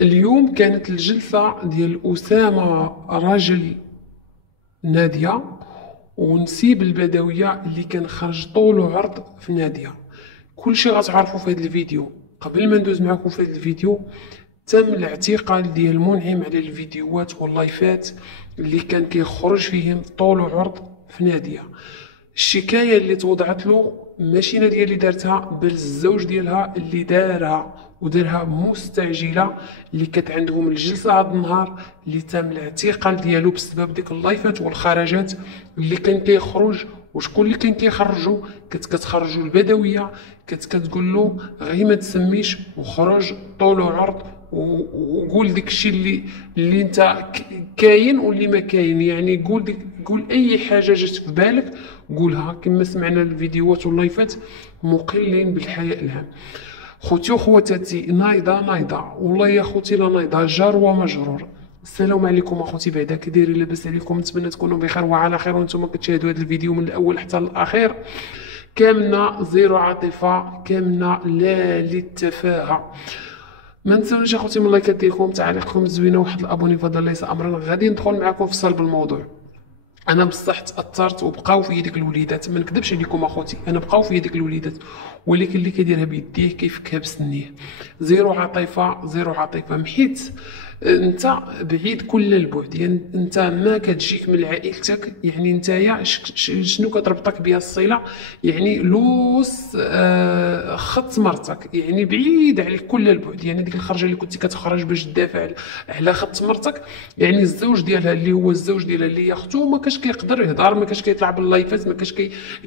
اليوم كانت الجلسة ديال أسامة راجل نادية ونسيب البدوية اللي كان خرج طول وعرض في نادية. كلشي غتعرفوا في هذا الفيديو. قبل ما ندوز معكم في هذا الفيديو، تم الاعتقال ديال منعم على الفيديوهات واللايفات اللي كان كيخرج فيهم طول وعرض في نادية. الشكاية اللي توضعت له ماشي نادية اللي دارتها، بل الزوج ديالها اللي دارها ودارها مستعجلة، اللي كانت عندهم الجلسة هذا النهار اللي تم الاعتقال ديالو بسبب ديك اللايفات والخرجات اللي كان كيخرج. وشكون اللي كان كيخرجو؟ كانت كتخرجو البدوية، كانت كتقول له غير ما تسميش وخرج طول وعرض وقول ديك الشيء اللي انت كاين واللي ما كاين. يعني قول اي حاجه جات في بالك قولها، كما سمعنا الفيديوهات واللايفات مقلين بالحياء العام. خوتي وخواتاتي، نايضه والله يا خوتي لا نايضه، جار ومجرور. السلام عليكم اخوتي، بعدا كي دايرين؟ لاباس عليكم؟ نتمنى تكونوا بخير وعلى خير وانتم كتشاهدوا هذا الفيديو من الاول حتى الاخير. كاملنا زيرو عاطفه، كاملنا لا للتفاهه. ما نساونيش اخوتي من لايكات ديالكم، تعاليقكم الزوينه، واحد الابوني فضل ليس امرا. غادي ندخل معكم في صلب الموضوع. انا بصح تاثرت وبقاو في يديك الوليدات، ما نكذبش عليكم اخوتي، انا بقاو في يديك الوليدات، ولكن اللي كيديرها بيديه كيفكها بسنيه. زيرو عاطفه، زيرو عاطفه، محيت انت بعيد كل البعد. يعني انت ما كتجيك من عائلتك، يعني نتايا شنو كتربطك بها الصله؟ يعني لوس خط مرتك، يعني بعيد عليك كل البعد. يعني ديك الخرجه اللي كنتي كتخرج باش تدافع على خط مرتك، يعني الزوج ديالها اللي هو الزوج ديالها اللي هي اختو ما كاش كيقدر يهضر، ما كاش كيطلع باللايفات، ما كاش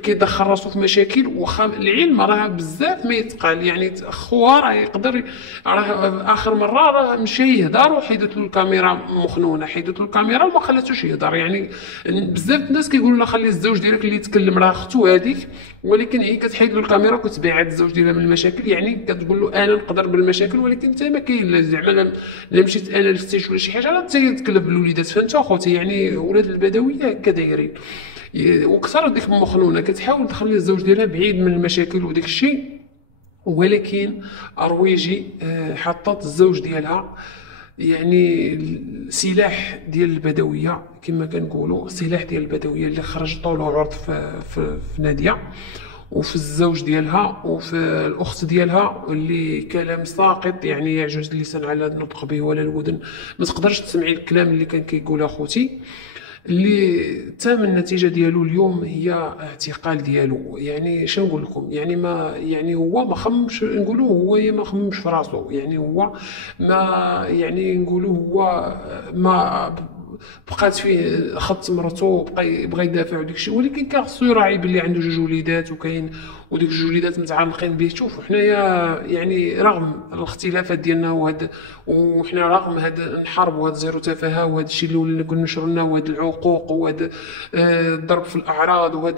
كيدخل راسو في مشاكل. واخا العلم راه بزاف ما يتقال، يعني خوها راه يقدر، راه اخر مره راه مشى يهضر وحيدت له الكاميرا مخنونه، حيدت له الكاميرا وما خلاتوش يهضر. يعني بزاف الناس كيقولوا لنا خلي الزوج ديالك اللي يتكلم، راه اختو هذيك، ولكن هي كتحيد له الكاميرا وكتبعد الزوج ديالها من المشاكل. يعني كتقول له انا نقدر بالمشاكل، ولكن انت ما كاين زعما لا مشيت انا لفتيش ولا شي حاجه راه انت تكلب بالوليدات. فهمت اخوتي؟ يعني ولاد البدويه هكا دايرين، وكثر ديك مخنونه كتحاول تخلي الزوج ديالها بعيد من المشاكل وديك الشيء، ولكن ارويجي حطت الزوج ديالها. يعني السلاح ديال البدويه كما كنقولوا، السلاح ديال البدويه اللي خرج طول وعرض في ناديه، وفي الزوج ديالها وفي الاخت ديالها اللي كلام ساقط، يعني يعجز اللسان على النطق به ولا الودن ما تقدرش تسمعي الكلام اللي كان كيقول اخوتي. اللي تم النتيجه ديالو اليوم هي اعتقال ديالو. يعني شنو نقول لكم؟ يعني ما يعني هو ما خممش، نقولوا هو ما خممش في راسو. يعني هو ما يعني نقولوا هو ما بقات فيه خط مرتو، بغى يدافع وديك الشيء، ولكن كان خصو يراعي بلي عنده جوج وليدات، وكاين وديك جوج وليدات متعلقين به. شوفوا حنايا يعني رغم الاختلافات ديالنا وحنا رغم هاد الحرب وهاد زيرو تفاهه وهاد الشيء اللي ولينا كنشروا لنا وهاد العقوق وهاد الضرب في الاعراض وهاد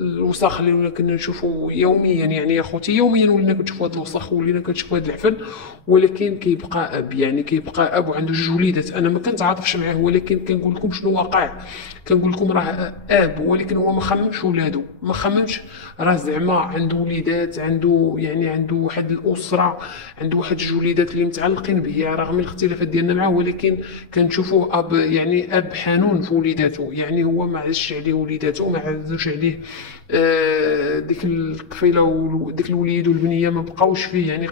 الوسخ اللي ولينا كنا نشوفوا يوميا، يعني يا خوتي يوميا ولينا كنشوفوا هاد الوسخ ولينا كنشوفوا هاد العفن، ولكن كيبقى اب. يعني كيبقى اب وعنده جوج وليدات. انا ما كنتعاطفش معاه، ولكن كنقول لكم شنو واقع. كنقول لكم راه اب، ولكن هو ما خممش ولادو، ما خممش راه زعما عنده وليدات، عنده يعني عنده واحد الاسره، عنده واحد جوج وليدات اللي متعلقين به رغم الاختلافات ديالنا معاه، ولكن كنشوفوه اب، يعني اب حنون في وليداته. يعني هو ما عزش عليه وليداته، ما عزوش عليه ديك الكفيله وديك الوليد والبنيه ما بقاوش فيه. يعني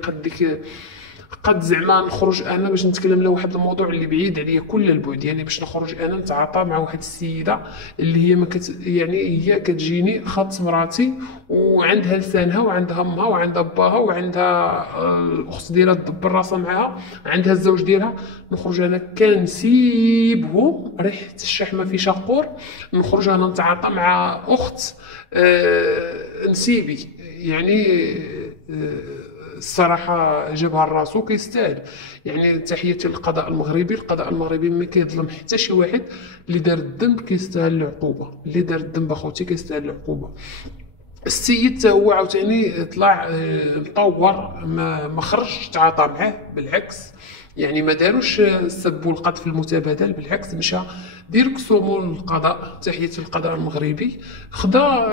قد زعما نخرج انا باش نتكلم على واحد الموضوع اللي بعيد عليا كل البعد. يعني باش نخرج انا نتعاطى مع واحد السيده اللي هي ما يعني هي كتجيني خط مراتي وعندها لسانها وعندها امها وعندها باها وعندها الاخت ديالها تدبر راسها معاها، عندها الزوج ديالها. نخرج انا كنسيبهم ريحه الشحمه في شقور، نخرج انا نتعاطى مع اخت نسيبي. يعني الصراحه جابها لراسو كيستاهل. يعني تحياتي للقضاء المغربي. القضاء المغربي ما كيظلم حتى شي واحد، اللي دار الذنب كيستاهل العقوبه، اللي دار الذنب اخوتي كيستاهل العقوبه. السيد تا هو عاوتاني طلع مطور، ما خرجش تعاطى معاه، بالعكس يعني ما داروش السب والقذف المتبادل، بالعكس مشى ديركتومون للقضاء، تحية القضاء المغربي، خدا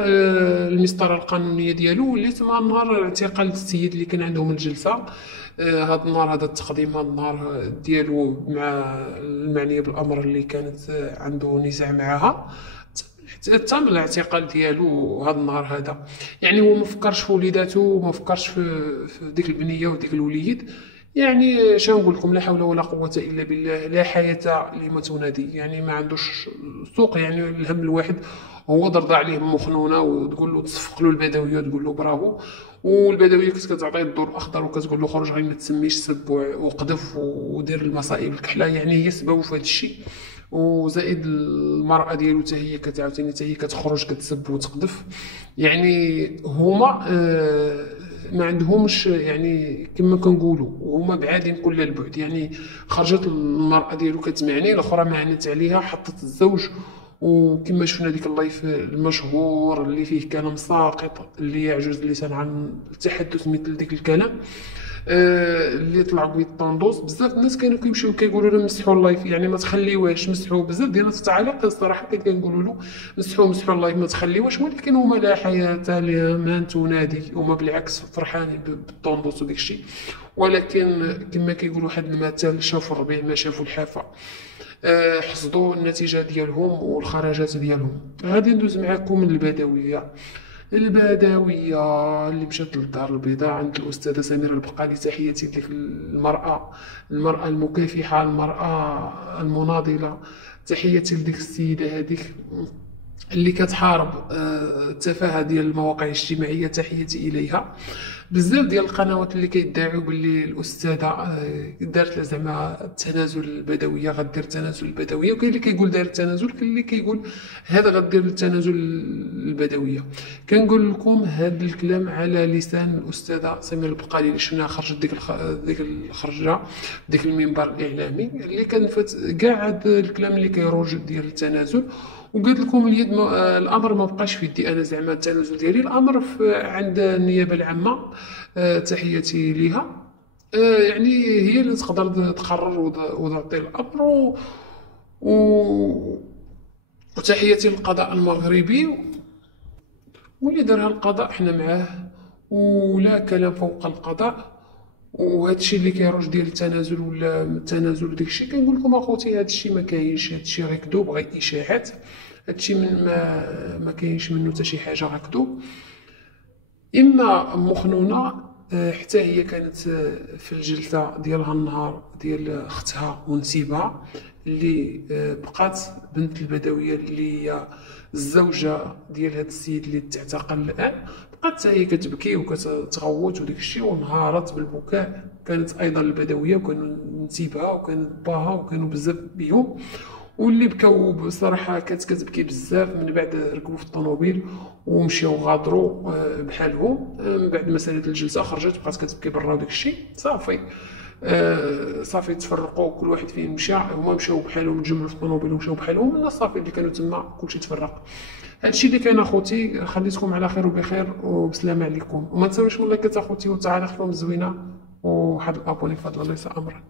المسطره القانونيه ديالو، وليت مع نهار اعتقال السيد اللي كان عندهم الجلسه. هذا النهار، هذا التقديم، هذا النهار ديالو مع المعنيه بالامر اللي كانت عنده نزاع معها، تم الاعتقال ديالو هذا النهار هذا. يعني هو ما فكرش في وليداتو، ما فكرش في ديك البنيه وديك الوليد. يعني شنو نقول لكم، لا حول ولا قوه الا بالله، لا حياه لما تنادي، يعني ما عندوش سوق. يعني الهم الواحد هو ضرض عليه مخنونه، وتقول له تصفق له البدويه وتقول له برافو، والبدويه كنت كتعطيه الدور الاخضر وكتقول له خرج غير ما تسميش سب وقذف ودير المصائب الكحله. يعني هي سببه في هذا الشيء، وزائد المرأة ديالو حتى هي كتعاوتاني حتى هي كتخرج كتسب وتقذف. يعني هما ما عندهمش، يعني كما كنقولوا هما بعادين كل البعد. يعني خرجت المرأة ديالو كتمعني، الاخرى معنت عليها، حطت الزوج. وكما شفنا ديك اللايف المشهور اللي فيه كلام ساقط اللي يعجز اللسان عن التحدث مثل ديك الكلام، اللي طلعوا بالطوندوس. بزاف الناس كانوا كيمشيو كيقولوا له مسحوا اللايف، يعني ما تخليوهاش، مسحوا. بزاف ديال الناس في التعاليق الصراحه كنقولوا له مسحوا اللايف ما تخليوهاش، ولكن هما لا حياه لمن تنادي، هما بالعكس فرحانين بالطوندوس وداك الشيء. ولكن كما كيقولوا واحد المثل، شافوا الربيع ما شافوا الحافه. حصدوا النتيجه ديالهم والخرجات ديالهم. غادي ندوز معكم البدويه اللي مشات للدار البيضاء عند الأستاذة سميرة البقالي. تحياتي لديك المرأة المكافحة، المرأة المناضلة. تحياتي لديك السيدة هذيك اللي كتحارب التفاهة ديال المواقع الاجتماعية، تحياتي إليها. بزاف ديال القنوات اللي كيدعيو باللي الاستاذه دارت لها زعما التنازل البدويه، غدير التنازل البدويه، وكاين اللي كيقول دار التنازل، كاين اللي كيقول هذا غدير التنازل البدويه. كنقول لكم هذا الكلام على لسان الاستاذه سميره البقالي اللي شفناها خرجت ديك الخرجه ديك المنبر الاعلامي اللي كنفت كاع هذا الكلام اللي كيروج ديال التنازل. وقلت لكم اليد الامر ما بقاش في يدي انا، زعما التنازل ديالي الامر عند النيابه العامه. تحياتي ليها. يعني هي اللي تقدر تقرر وتعطي الامر و... وتحياتي للقضاء المغربي، واللي دارها القضاء حنا معاه، ولا كلام فوق القضاء. وهذا الشيء اللي كيروج ديال التنازل ولا التنازل داكشي، كنقول لكم اخوتي هذا الشيء ما كاينش، هذا الشيء غير كذوب، غير اشاعات. هذا الشيء ما كاينش منه حتى شي حاجه، غير كذوب. اما مخنونه حتى هي كانت في الجلسه ديالها النهار ديال اختها ونسيبها اللي بقات بنت البدويه اللي هي الزوجه ديال هذا السيد اللي تعتقل الان. بقات حتى هي كتبكي وكتغوت وداك الشيء، ونهارت بالبكاء. كانت ايضا البدويه، وكانوا نسيبها، وكانت باها، وكانوا بزاف بيهم، واللي بكاو بصراحه كانت كتبكي بزاف. من بعد ركبوا في الطوموبيل ومشاو غادروا بحالهم. من بعد ما سالت الجلسه خرجت، بقات كتبكي برا وداك الشيء. صافي صافي تفرقوا، كل واحد فيهم مشى. هما مشاو بحالهم، تجمعوا في الطوموبيل ومشاو بحالهم. الناس صافي اللي كانوا تما كلشي تفرق. هادشي اللي كاين اخوتي، خليتكم على خير وبخير وبسلامه عليكم. وما تنساوش من لايكات اخوتي وتعاليقكم الزوينه، وواحد الابوني بفضل الله يسا امرا.